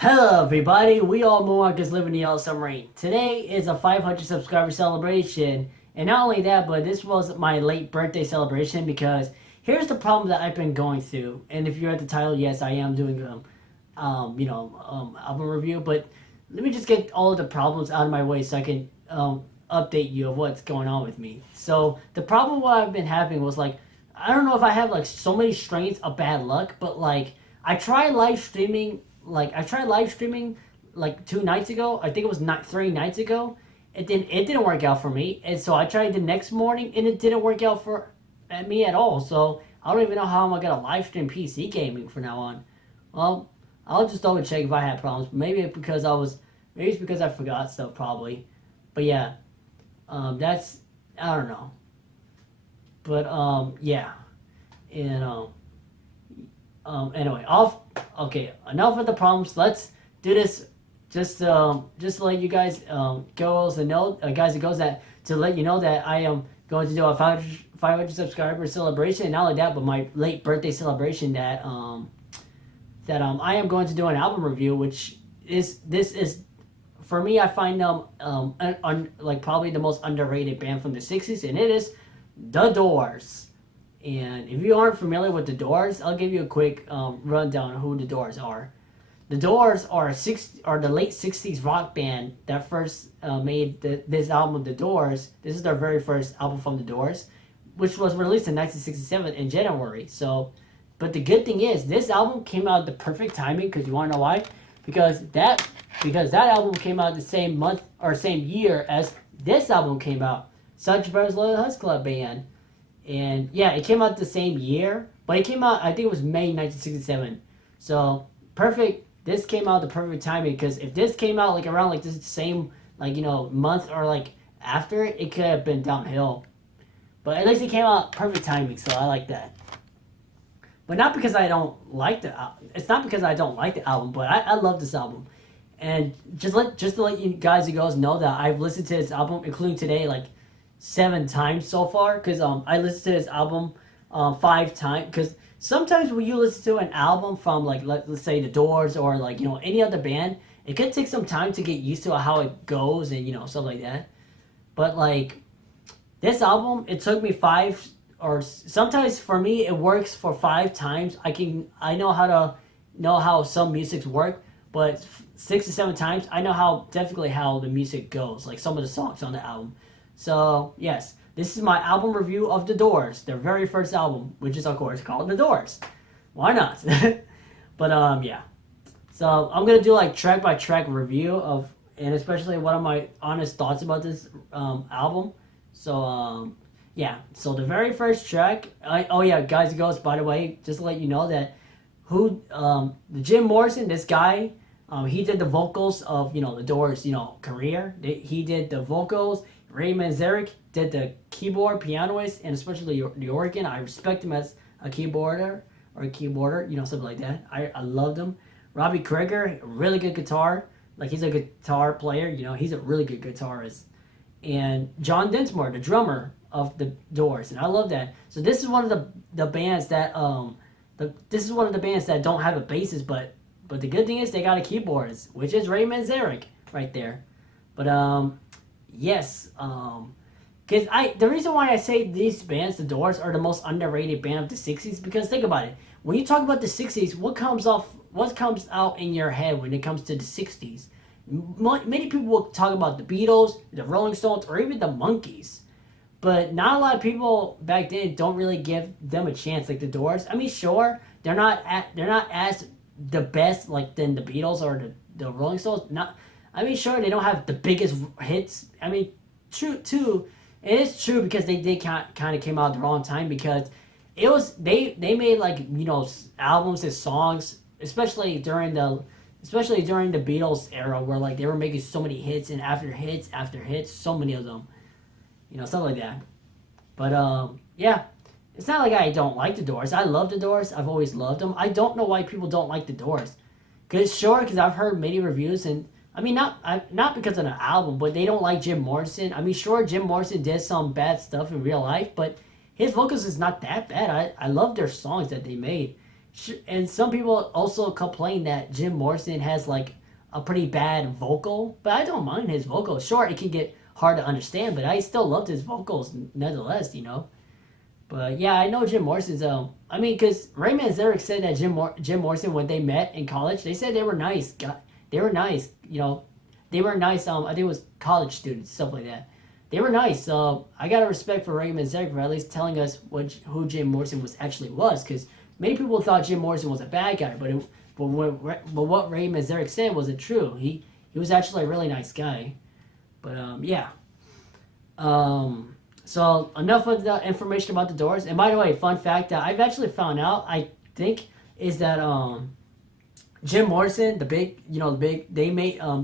Hello everybody, we all Moonwalkers live in the Yellow Submarine. Today is a 500 subscriber celebration, and not only that, but this was my late birthday celebration because here's the problem that I've been going through. And if you're at the title, yes, I am doing album review, but let me just get all of the problems out of my way so I can update you of what's going on with me. So the problem what I've been having was like, I don't know if I have like so many strains of bad luck, but like I tried live streaming like 2 nights ago. I think it was not 3 nights ago. It didn't work out for me, and so I tried the next morning, and it didn't work out for me at all. So I don't even know how I'm gonna live stream PC gaming from now on. Well, I'll just double check if I had problems. Maybe it's because I forgot stuff probably. But yeah, that's I don't know. But yeah, and anyway, okay, enough of the problems. Let's do this. Just to let you guys girls and know guys and girls that to let you know that I am going to do a 500 subscriber celebration. And not only that, but my late birthday celebration that I am going to do an album review, which is for me. I find them like probably the most underrated band from the '60s, and it is The Doors. And if you aren't familiar with The Doors, I'll give you a quick rundown of who The Doors are. The Doors are the late '60s rock band that first made this album, The Doors. This is their very first album from The Doors, which was released in 1967 in January. So, but the good thing is, this album came out at the perfect timing. Because you want to know why? Because that album came out the same month or same year as this album came out, Sgt. Pepper's Lonely Hearts Club Band. And yeah, it came out the same year, but it came out, I think it was May 1967. So perfect. This came out the perfect timing, because if this came out like around like this same month or like after it could have been downhill. But at least it came out perfect timing, so I like that. But not because I don't like it's not because I don't like the album, but I love this album. And just to let you guys and girls know that I've listened to this album, including today, like 7 times so far, because I listened to this album 5 times. Because sometimes when you listen to an album from like let's say The Doors or like any other band, it could take some time to get used to how it goes and stuff like that. But like this album, it took me 5, or sometimes for me it works for 5 times. I know how some musics work, but 6 to 7 times I know definitely how the music goes, like some of the songs on the album. So, yes, this is my album review of The Doors, their very first album, which is, of course, called The Doors. Why not? But, yeah. So, I'm going to do, like, track-by-track review of, and especially one of my honest thoughts about this album. So, yeah. So, the very first track, oh, yeah, guys and girls, by the way, just to let you know that Jim Morrison, this guy, he did the vocals of, The Doors, career. He did the vocals. Ray Manzarek did the keyboard, pianoist, and especially the organ. I respect him as a keyboarder, something like that. I loved him. Robbie Krieger, really good guitar. Like, he's a guitar player, he's a really good guitarist. And John Densmore, the drummer of The Doors, and I love that. So this is one of the bands that this is one of the bands that don't have a bassist, but the good thing is they got a keyboardist, which is Ray Manzarek right there. But yes, because the reason why I say these bands, The Doors, are the most underrated band of the '60s, because think about it. When you talk about the '60s, what comes out in your head when it comes to the '60s? Many people will talk about the Beatles, the Rolling Stones, or even the Monkees. But not a lot of people back then don't really give them a chance, like The Doors. I mean, sure, they're not as the best like than the Beatles or the Rolling Stones. Sure, they don't have the biggest hits. I mean, true too. It is true, because they did kind of came out at the wrong time, because it was they made like albums and songs, especially during the Beatles era, where like they were making so many hits and after hits, so many of them, stuff like that. But yeah, it's not like I don't like The Doors. I love The Doors. I've always loved them. I don't know why people don't like The Doors. Because I've heard many reviews, and I mean, not because of the album, but they don't like Jim Morrison. I mean, sure, Jim Morrison did some bad stuff in real life, but his vocals is not that bad. I love their songs that they made. And some people also complain that Jim Morrison has like a pretty bad vocal, but I don't mind his vocals. Sure, it can get hard to understand, but I still loved his vocals nonetheless, you know. But yeah, I know Jim Morrison's. I mean, because Ray Manzarek said that Jim Morrison, when they met in college, they said they were nice. They were nice, you know. They were nice. I think it was college students, stuff like that. They were nice. So I got a respect for Ray Manzarek for at least telling us who Jim Morrison was, because many people thought Jim Morrison was a bad guy, but what Ray Manzarek said wasn't true. He was actually a really nice guy. But yeah. So enough of the information about the Doors. And by the way, fun fact that I've actually found out, I think, is that Jim Morrison,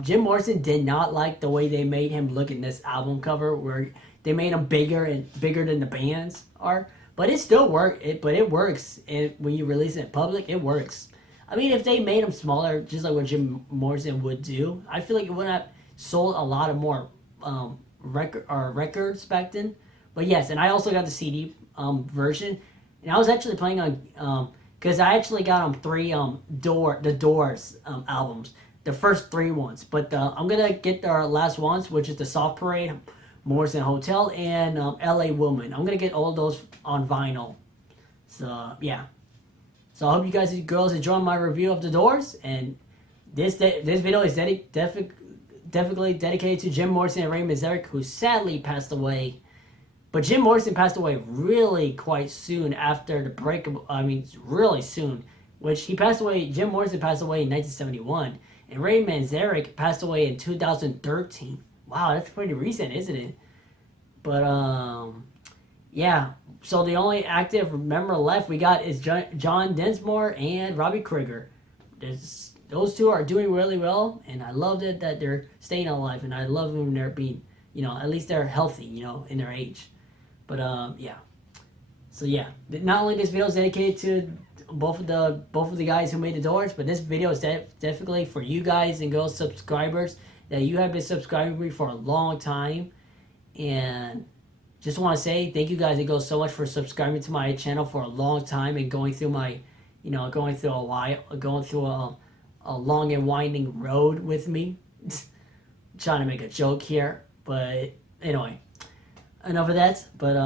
Jim Morrison did not like the way they made him look in this album cover, where they made him bigger than the bands are. But it still works. It works. And when you release it in public, it works. I mean, if they made him smaller, just like what Jim Morrison would do, I feel like it would have sold a lot of more records back then. But yes, and I also got the CD version, and I was actually playing on because I actually got the Doors albums, the first 3 ones. But I'm gonna get their last ones, which is the Soft Parade, Morrison Hotel, and L.A. Woman. I'm gonna get all those on vinyl. So yeah. So I hope you guys and girls enjoy my review of the Doors, and this video is definitely dedicated to Jim Morrison and Ray Manzarek, who sadly passed away. But Jim Morrison passed away really quite soon after the breakup. I mean, really soon. Jim Morrison passed away in 1971, and Ray Manzarek passed away in 2013. Wow, that's pretty recent, isn't it? But yeah. So the only active member left we got is John Densmore and Robbie Krieger. Those two are doing really well, and I love it that they're staying alive, and I love them they're being, at least they're healthy, in their age. But yeah. So yeah, not only this video is dedicated to both of the guys who made the Doors, but this video is definitely for you guys and girls subscribers that you have been subscribing to me for a long time, and just want to say thank you guys and girls so much for subscribing to my channel for a long time and going through a long and winding road with me. Trying to make a joke here, but anyway, enough of that. But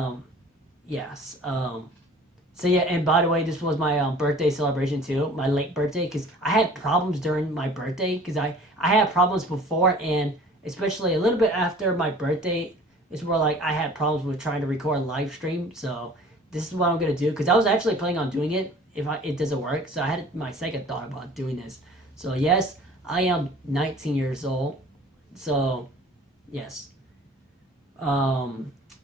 yes. So yeah, and by the way, this was my birthday celebration too, my late birthday, because I had problems during my birthday, because I had problems before, and especially a little bit after my birthday, it's more like I had problems with trying to record a live stream. So this is what I'm gonna do, because I was actually planning on doing it if it doesn't work. So I had my second thought about doing this. So yes, I am 19 years old. So yes.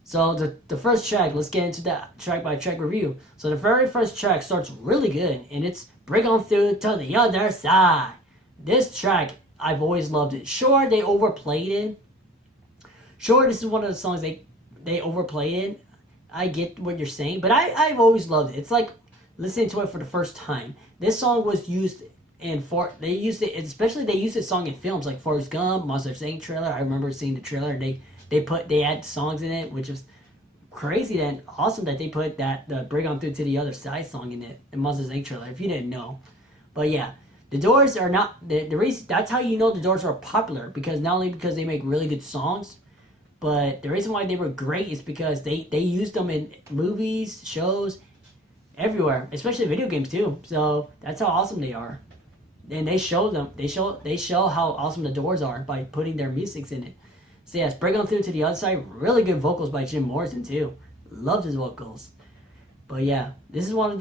So the first track, let's get into that track by track review. So the very first track starts really good, and it's Break On Through to the Other Side. This track, I've always loved it. Sure, they overplayed it. Sure, this is one of the songs they overplayed it. I get what you're saying, but I've always loved it. It's like listening to it for the first time. This song was used they used this song in films like Forrest Gump, Monsters Inc. trailer. I remember seeing the trailer. They had songs in it, which is crazy and awesome that they put the Break On Through to the Other Side song in it, in Monsters Inc. trailer, if you didn't know. But yeah, the Doors are not the reason. That's how you know the Doors are popular, because not only because they make really good songs, but the reason why they were great is because they used them in movies, shows, everywhere, especially video games too. So that's how awesome they are. And they show how awesome the Doors are by putting their music in it. So yes, Break On Through to the Other Side, really good vocals by Jim Morrison too. Loved his vocals. But yeah, this is one of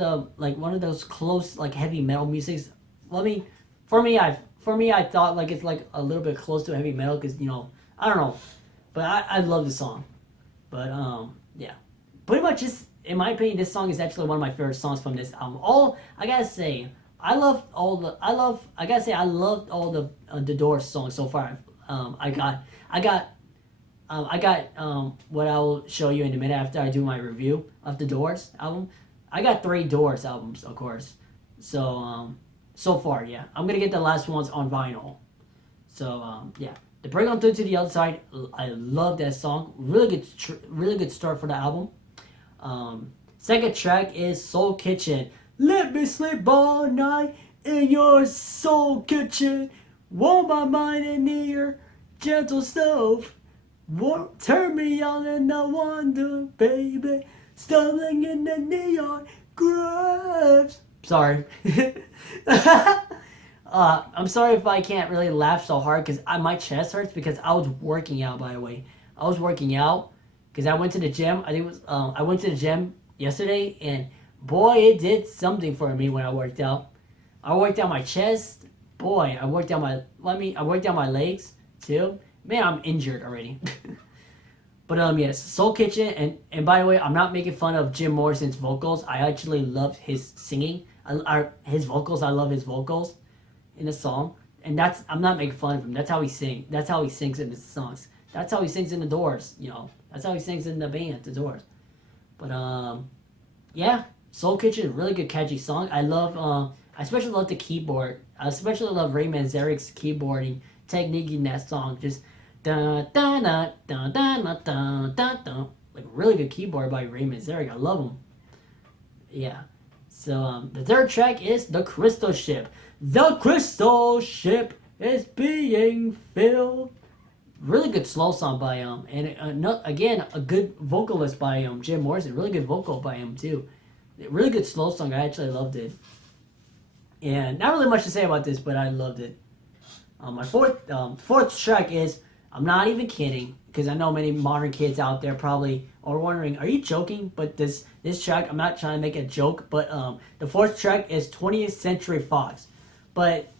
those close heavy metal musics. Well, I mean, for me I thought it's a little bit close to heavy metal, because I don't know, but I love the song. But yeah, pretty much just in my opinion, this song is actually one of my favorite songs from this album. I loved all the Doors songs so far. I got what I will show you in a minute after I do my review of the Doors album. I got 3 Doors albums, of course. So so far, yeah. I'm gonna get the last ones on vinyl. So yeah, the Break On Through to the Other Side. I love that song. Really good start for the album. Second track is Soul Kitchen. Let me sleep all night in your soul kitchen. Warm my mind in your gentle stove. Turn me on and I wonder, baby. Stumbling in the neon graves. Sorry. I'm sorry if I can't really laugh so hard because my chest hurts because I was working out. By the way, I was working out because I went to the gym. I think it was I went to the gym yesterday, and boy, it did something for me when I worked out. I worked out my chest. Boy, I worked out I worked out my legs too. Man, I'm injured already. But yes, Soul Kitchen, and by the way, I'm not making fun of Jim Morrison's vocals. I actually love his singing. His vocals, I love his vocals in the song, and I'm not making fun of him. That's how he sings. That's how he sings in his songs. That's how he sings in the Doors. You know, that's how he sings in the band, the Doors. But yeah, Soul Kitchen, really good catchy song. I especially love the keyboard. I especially love Ray Manzarek's keyboarding technique in that song. Just dun dun dun dun dun dun dun dun. Like really good keyboard by Ray Manzarek. I love him. Yeah. So the third track is The Crystal Ship. The crystal ship is being filled. Really good slow song by again a good vocalist by Jim Morrison. Really good vocal by him too. Really good slow song. I actually loved it. And not really much to say about this, but I loved it. My fourth track is, I'm not even kidding, because I know many modern kids out there probably are wondering, are you joking? But this track, I'm not trying to make a joke, but the fourth track is 20th Century Fox, but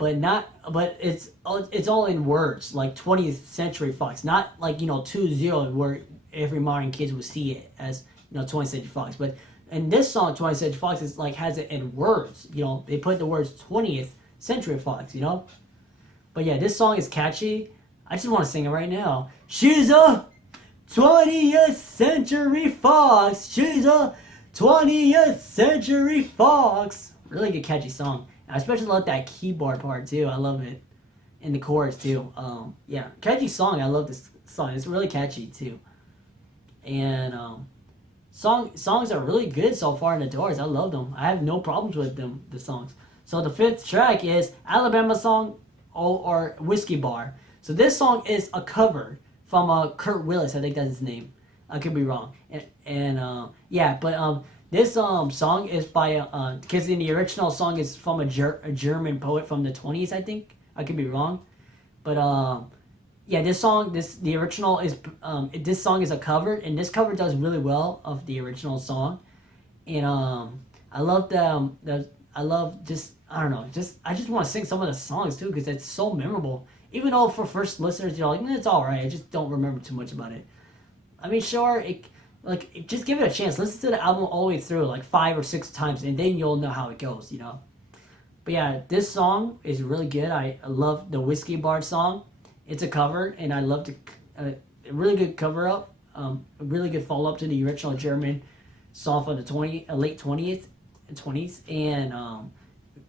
it's all in words, like 20th Century Fox, not like 20 where every modern kids would see it as 20th Century Fox, but in this song 20th Century Fox is like has it in words, they put the words 20th Century Fox, But yeah, this song is catchy. I just want to sing it right now. She's a 20th Century Fox. She's a 20th Century Fox. Really good catchy song. I especially love that keyboard part too. I love it. And the chorus too. Yeah, catchy song. I love this song. It's really catchy too. And songs are really good so far in the Doors. I love them. I have no problems with them, the songs. So the fifth track is Alabama Song or Whiskey Bar. So this song is a cover from Kurt Willis. I think that's his name. I could be wrong. Yeah, but this song is by because in the original song is from a German poet from the 20s. I think I could be wrong, but yeah, this song the original is this song is a cover, and this cover does really well of the original song, and I love I love I don't know, I just want to sing some of the songs too because it's so memorable. Even though for first listeners, you're like, it's all right. I just don't remember too much about it. I mean, sure, just give it a chance. Listen to the album all the way through, like 5 or 6 times, and then you'll know how it goes, But yeah, this song is really good. I love the Whiskey Bar song. It's a cover, and I love a really good cover up, a really good follow up to the original German song from the late 20s, and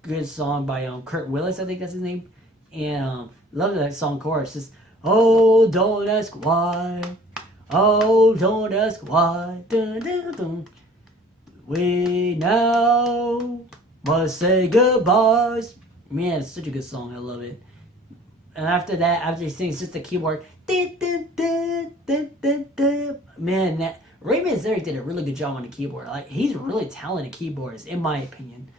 good song by Kurt Willis, I think that's his name, and love that song chorus. Just, oh, don't ask why. Oh, don't ask why. Dun, dun, dun. We now must say goodbyes. Man, it's such a good song. I love it. And after that, after he sings just the keyboard, man, Ray Manzarek did a really good job on the keyboard. Like, he's a really talented keyboardist, in my opinion.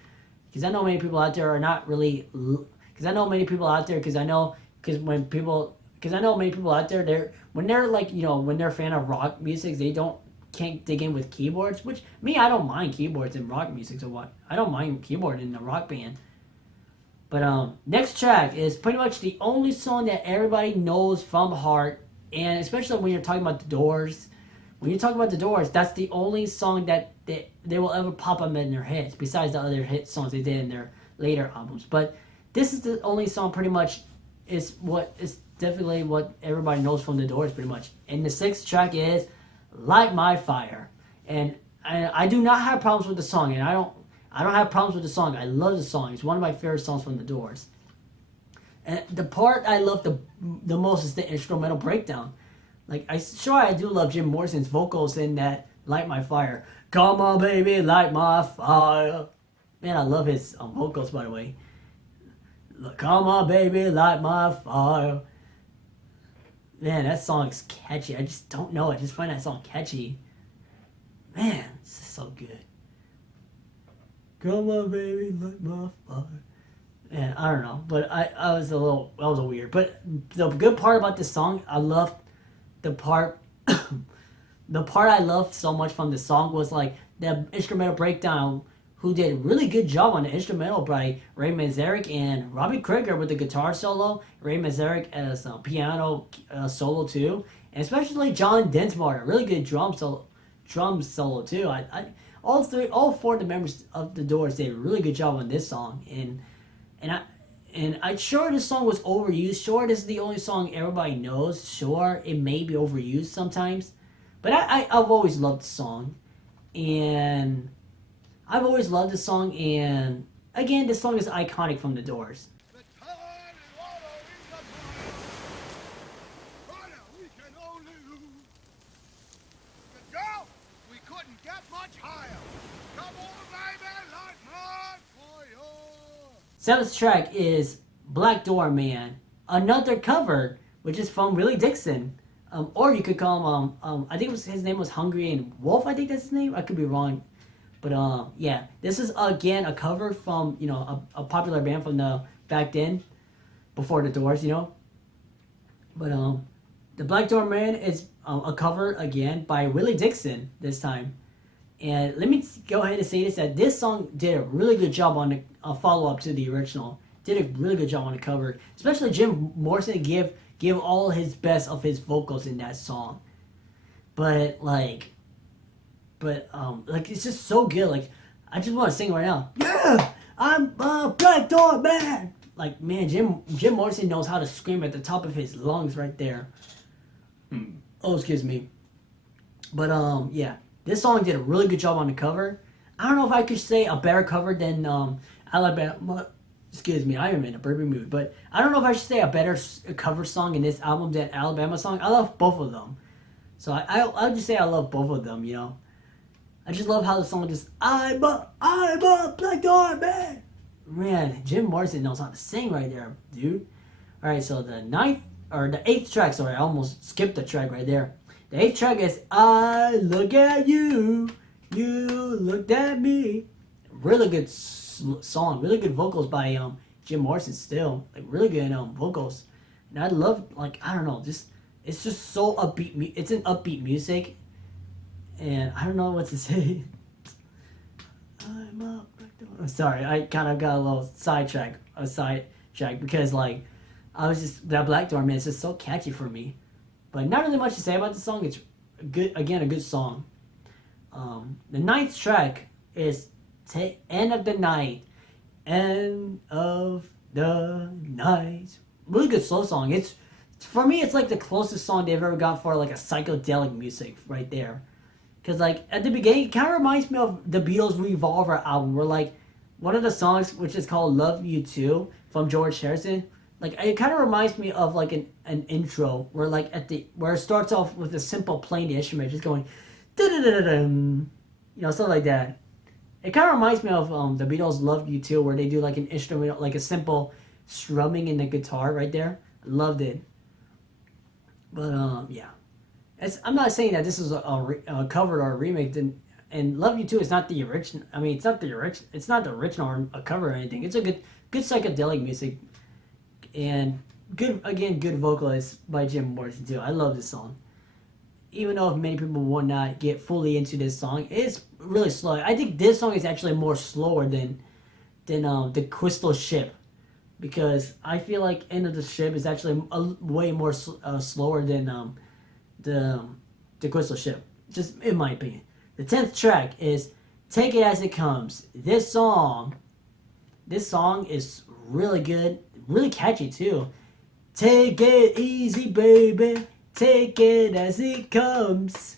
Because I know many people out there are not really. Because I know many people out there. Because I know many people out there. When they're like when they're a fan of rock music, they can't dig in with keyboards. Which me, I don't mind keyboards in rock music. So what? I don't mind keyboard in a rock band. But next track is pretty much the only song that everybody knows from heart, and especially when you're talking about the Doors. When you talk about the Doors, that's the only song that they will ever pop up in their heads, besides the other hit songs they did in their later albums. But this is the only song pretty much is definitely what everybody knows from the Doors pretty much. And the sixth track is Light My Fire. And I do not have problems with the song, and I don't have problems with the song. I love the song. It's one of my favorite songs from the Doors. And the part I love the most is the instrumental breakdown. Like, I do love Jim Morrison's vocals in that Light My Fire. Come on, baby, light my fire. Man, I love his vocals, by the way. Come on, baby, light my fire. Man, that song's catchy. I just don't know. I just find that song catchy. Man, it's just so good. Come on, baby, light my fire. Man, I don't know, but I was a little, that was a weird. But the good part about this song, I loved the part, the part I loved so much from the song was like the instrumental breakdown. Who did a really good job on the instrumental by Ray Manzarek and Robbie Krieger with the guitar solo, Ray Manzarek as a piano solo too, and especially John Densmore, a really good drum solo too. All four of the members of the Doors did a really good job on this song, and I sure this song was overused. Sure, this is the only song everybody knows. Sure, it may be overused sometimes, but I've always loved the song, and I've always loved this song, and again, this song is iconic from the Doors. Seventh track is Black Door Man, another cover, which is from Willie Dixon. Or you could call him, I think his name was Hungry and Wolf, I think that's his name. I could be wrong. But yeah, this is again a cover from, you know, a popular band from the back then, before the Doors, you know. But the Black Door Man is a cover again by Willie Dixon this time. And let me go ahead and say this, that this song did a really good job on the follow-up to the original. Did a really good job on the cover. Especially Jim Morrison give all his best of his vocals in that song. But like it's just so good. Like, I just want to sing right now. Yeah, I'm a Black Door Man. Like, man, Jim Morrison knows how to scream at the top of his lungs right there. Oh, excuse me. But yeah, this song did a really good job on the cover. I don't know if I could say a better cover than Alabama. Excuse me, I am in a bourbon mood. But I don't know if I should say a better cover song in this album than Alabama song. I love both of them. So I'll just say I love both of them, you know. I just love how the song just, I'm a Black Door Man. Man, Jim Morrison knows how to sing right there, dude. Alright, so the eighth track, sorry, I almost skipped the track right there. The eighth track is I Look at You, You Looked at Me. Really good song, really good vocals by Jim Morrison still. Like, really good vocals. And I love, like, I don't know, it's just so upbeat. It's an upbeat music. And I don't know what to say. I'm up. Sorry, I kind of got a little sidetrack because like I was just that Black Door Man is just so catchy for me. But not really much to say about the song. It's good, again, a good song. The ninth track is End of the Night. End of the Night. Really good slow song. It's for me, it's like the closest song they've ever got for like a psychedelic music right there. Because, like, at the beginning, it kind of reminds me of the Beatles' Revolver album, where, like, one of the songs, which is called Love You Too, from George Harrison, like, it kind of reminds me of, like, an intro, where, like, where it starts off with a simple playing the instrument, just going, da-da-da-da-dum, you know, stuff like that. It kind of reminds me of the Beatles' Love You Too, where they do, like, an instrument, like, a simple strumming in the guitar right there. I loved it. But, yeah. I'm not saying that this is a cover or a remake. And Love You Too is not the original. I mean, it's not the original or a cover or anything. It's a good psychedelic music, and good vocalist by Jim Morrison too. I love this song, even though many people will not get fully into this song. It's really slow. I think this song is actually more slower than the Crystal Ship, because I feel like End of the Ship is actually way more slower than the Crystal Ship, just in my opinion. The 10th track is Take It As It Comes. This song is really good, really catchy too. Take it easy, baby, take it as it comes.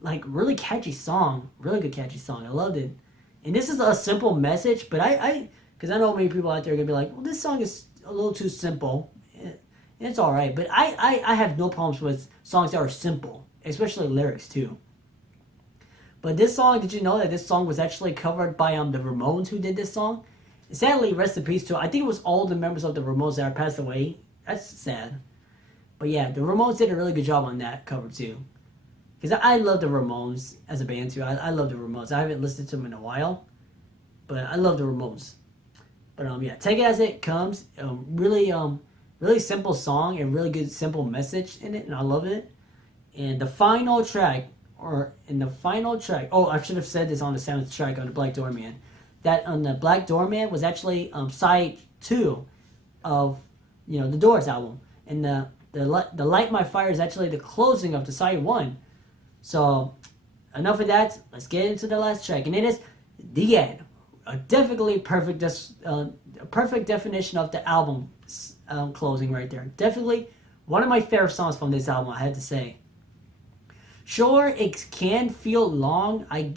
Like, really catchy song, really good catchy song. I loved it. And this is a simple message, but because I know many people out there are gonna be like, well, this song is a little too simple. It's all right, but I have no problems with songs that are simple, especially lyrics too. But this song, did you know that this song was actually covered by the Ramones, who did this song? Sadly, rest in peace to, I think it was all the members of the Ramones that passed away. That's sad. But yeah, the Ramones did a really good job on that cover too. Because I love the Ramones as a band too. I love the Ramones. I haven't listened to them in a while, but I love the Ramones. But yeah, Take It As It Comes. Really simple song and really good simple message in it, and I love it. And the final track, oh, I should have said this on the 7th track on the Black Doorman. That on the Black Doorman was actually side 2 of the Doors album, and the Light My Fire is actually the closing of the side 1. So enough of that. Let's get into the last track, and it is The End. A definitely perfect definition of the album closing right there. Definitely one of my favorite songs from this album, I had to say. Sure, it can feel long. I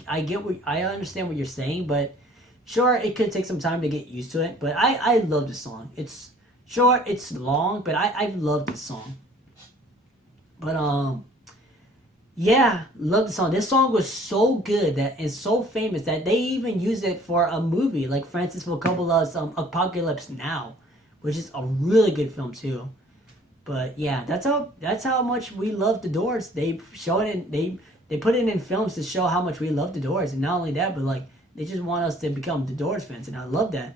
understand what you're saying, but sure, it could take some time to get used to it. But I love this song. It's long, but I love this song. But yeah, love the song. This song was so good and so famous that they even used it for a movie, like Francis Ford Coppola's Apocalypse Now, which is a really good film too. But yeah, that's how much we love the Doors. They show it they put it in films to show how much we love the Doors, and not only that, but like they just want us to become the Doors fans, and I love that.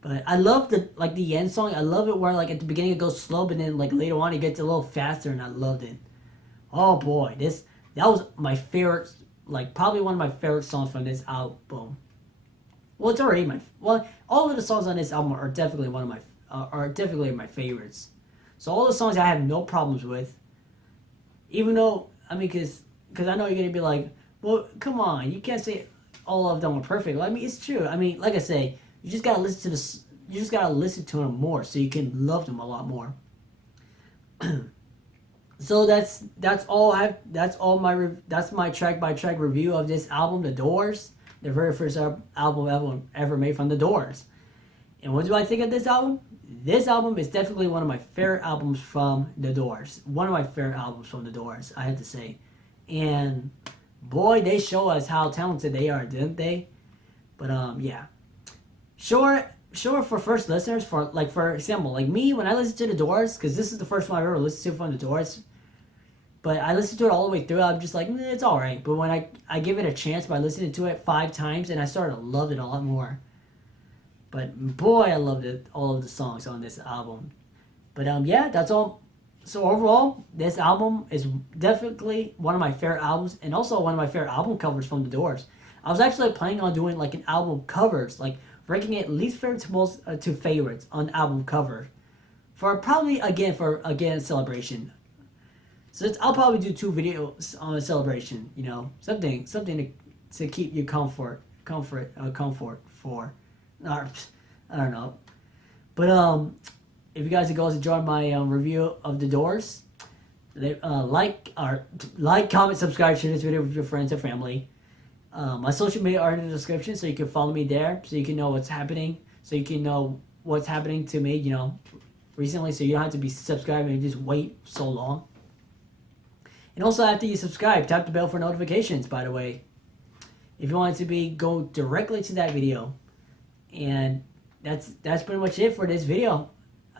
But I love the end song. I love it where like at the beginning it goes slow, but then like later on it gets a little faster, and I loved it. Oh boy, that was my favorite, like probably one of my favorite songs from this album. Well, it's already all of the songs on this album are definitely my favorites. So all the songs I have no problems with, even though because I know you're gonna be like, well, come on, you can't say all of them are perfect. I mean, it's true. I mean, like I say, you just gotta listen to this. You just gotta listen to them more so you can love them a lot more. So that's my track by track review of this album, The Doors, the very first album ever made from The Doors. And what do I think of this album? This album is definitely one of my favorite albums from The Doors. One of my favorite albums from The Doors, I have to say. And boy, they show us how talented they are, didn't they? But yeah. Sure, for first listeners, for example, like me, when I listen to The Doors, because this is the first one I've ever listened to from The Doors, but I listened to it all the way through, I'm just like, it's alright. But when I give it a chance by listening to it 5 times, and I started to love it a lot more. But boy, I loved it, all of the songs on this album. But yeah, that's all. So overall, this album is definitely one of my favorite albums, and also one of my favorite album covers from The Doors. I was actually planning on doing like an album covers, like ranking it least favorite to favorites on album cover, for probably again Celebration. So I'll probably do 2 videos on a Celebration. Something to keep you comfort for. I don't know. But if you guys enjoyed my review of The Doors, like, comment, subscribe, share this video with your friends and family. My social media are in the description, so you can follow me there, so you can know what's happening, so you can know what's happening to me, recently, so you don't have to be subscribing and just wait so long. And also, after you subscribe, tap the bell for notifications, by the way, if you want it to go directly to that video. And that's pretty much it for this video.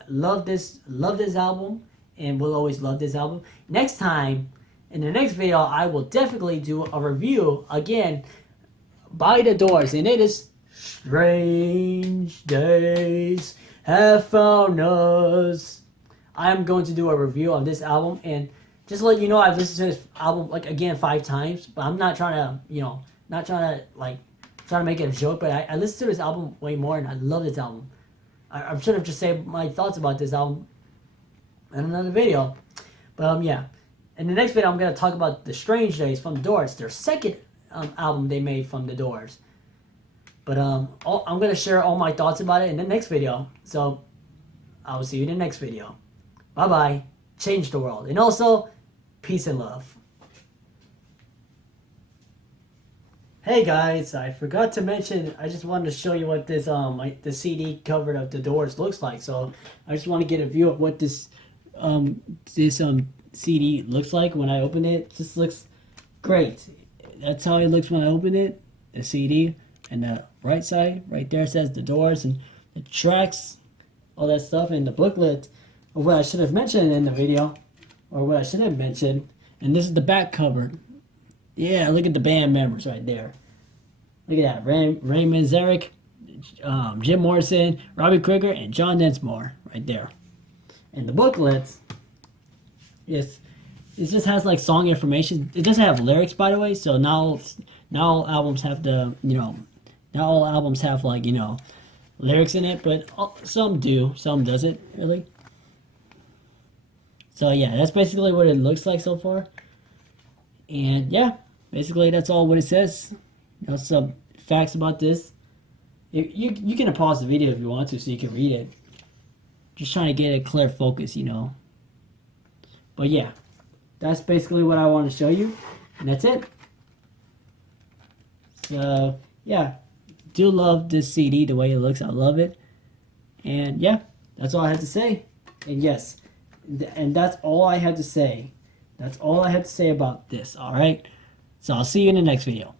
Love this album, and will always love this album. Next time, in the next video, I will definitely do a review again by The Doors, and it is Strange Days Have Found Us. I'm going to do a review of this album, and just to let you know, I've listened to this album again 5 times, but I'm not trying to make it a joke, but I listened to this album way more, and I love this album. I should have just said my thoughts about this album in another video. But yeah, in the next video, I'm going to talk about The Strange Days from The Doors, their second album they made from The Doors. But I'm going to share all my thoughts about it in the next video. So I will see you in the next video. Bye-bye. Change the world. And also, peace and love. Hey guys, I forgot to mention, I just wanted to show you what this the CD cover of The Doors looks like. So I just want to get a view of what this CD looks like when I open it. It just looks great. that's how it looks when I open it. The CD, and the right side, right there, says the Doors and the tracks, all that stuff, and the booklet of what I should have mentioned in the video, or what I should have mentioned. And this is the back cover. Yeah, look at the band members right there. Look at that, Raymond Zarek, Jim Morrison, Robbie Krieger, and John Densmore right there. And the booklet, yes, it just has like song information. It doesn't have lyrics, by the way. So now all albums have the, now all albums have like, lyrics in it, but some do, some doesn't really. So yeah, that's basically what it looks like so far. And yeah, basically that's all what it says. Some facts about this. You can pause the video if you want to so you can read it. Just trying to get a clear focus, But yeah, that's basically what I want to show you. And that's it. So yeah, do love this CD, the way it looks. I love it. And yeah, that's all I had to say. And yes, and that's all I had to say. That's all I had to say about this, alright? So I'll see you in the next video.